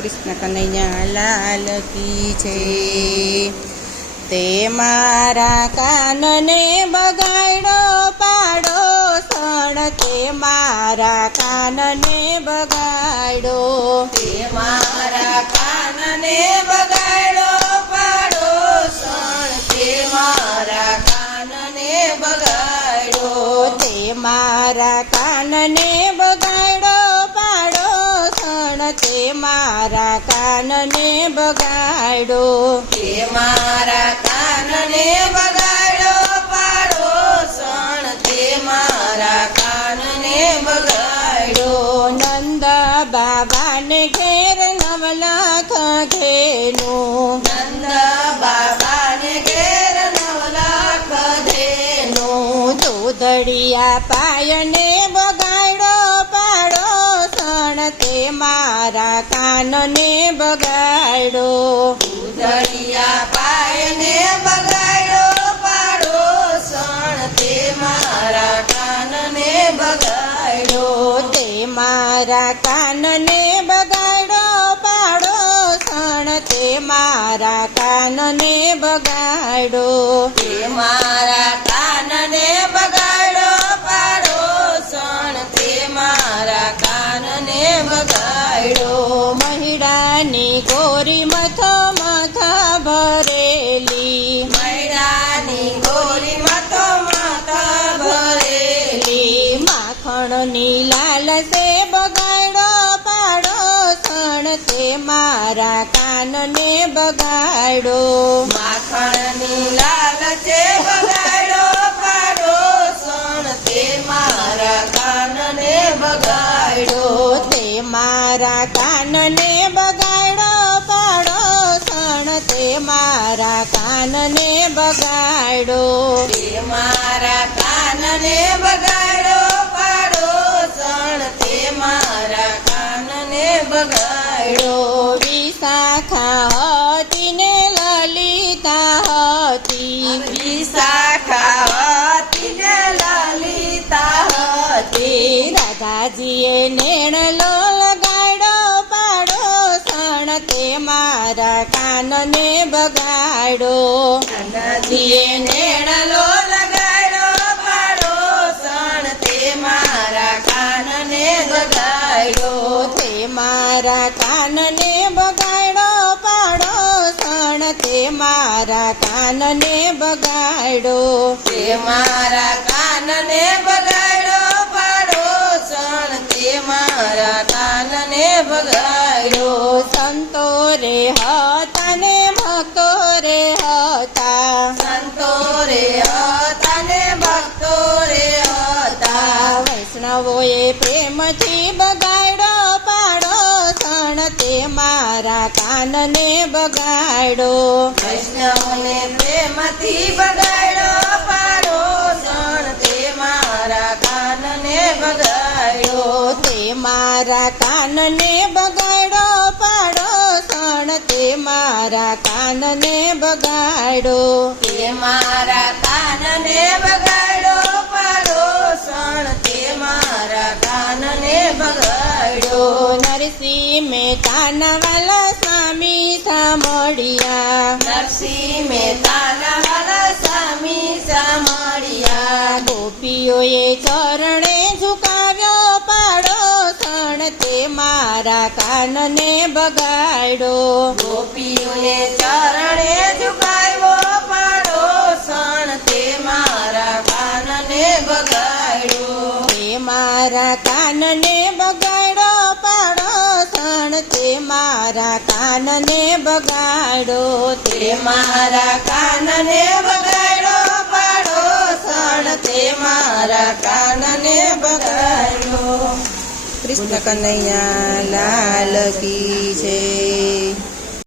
કૃષ્ણ કનૈયા લાલ કી છે. તે મારા કાનને બગાડો, પાડો સણ. તે મારા કાનને બગાડો. તે મારા કાનને બગાડો, પાડો સણ. તે મારા કાનને બગાડો. તે મારા કાનને તે મારા કાનને બગાડો પાડો સણ તે મારા કાનને બગાડો નંદ બાબાને ઘેર નવલાખ ઘેનું. નંદ બાબાને ઘેર નવલાખ ધેનું દૂધડિયા પાયને મારા કાનને બગાડો. ઉધડિયા પાયને બગાડો પાડો સણ તે મારા કાનને બગાડો. તે મારા કાનને બગાડો પાડો સણ તે મારા કાનને બગાડો. તે મારા માખણની લાલ સે બગાડો પાડો સણ તે મારા કાનને બગાડો. માખણની લાલચે બગાડો પાડો સણ તે મારા કાનને બગાડો. તે મારા કાનને બગાડો પાડો સણ તે મારા કાનને બગાડો. તે મારા કાનને બગાડો. બગાડો વિશાખા હતી ને લલિતા હતી. વિશાખા હતી ને લલિતા હતી. રાધાજીએ નેણલો લગાડો પાડો સણ તે મારા કાનને બગાડો. નાનાજીએ નેણલો મારા કાનને બગાડો પાડો સણ તે મારા કાનને બગાડો. તે મારા કાનને બગાડો પાડો સણ તે મારા કાનને બગાડો. સંતો રે હતા ને ભક્તો રે હતા. સંતો રે હતા ને ભક્તો રે હતા. વૈષ્ણવોએ પ્રેમથી બગાડો તે મારા કાનને બગાડો. વૈષ્ણવને પ્રેમથી બગાડો પાડો સણ તે મારા કાનને બગાડો. તે મારા કાનને બગાડો પાડો સણ તે મારા કાનને બગાડો. તે મારા કાનને બગાડો. બગાડો નરસિંહ મહેતાના વાલા સ્વામી સામળિયા નરસિંહ મહેતાના વાલા સ્વામી સામળિયા ગોપીઓએ ચરણે ઝુકાવ્યો પાડો સણ તે મારા કાનને બગાડો. ગોપીઓએ ચરણે ઝુકાવ્યો પાડો સણ તે મારા કાનને બગાડો. તે મારા કાનને મારા કાનને બગાડો, તે મારા કાનને બગાડો, પાડો સણ, તે મારા કાનને બગાડો. કૃષ્ણ કનૈયા, લાલ કી છે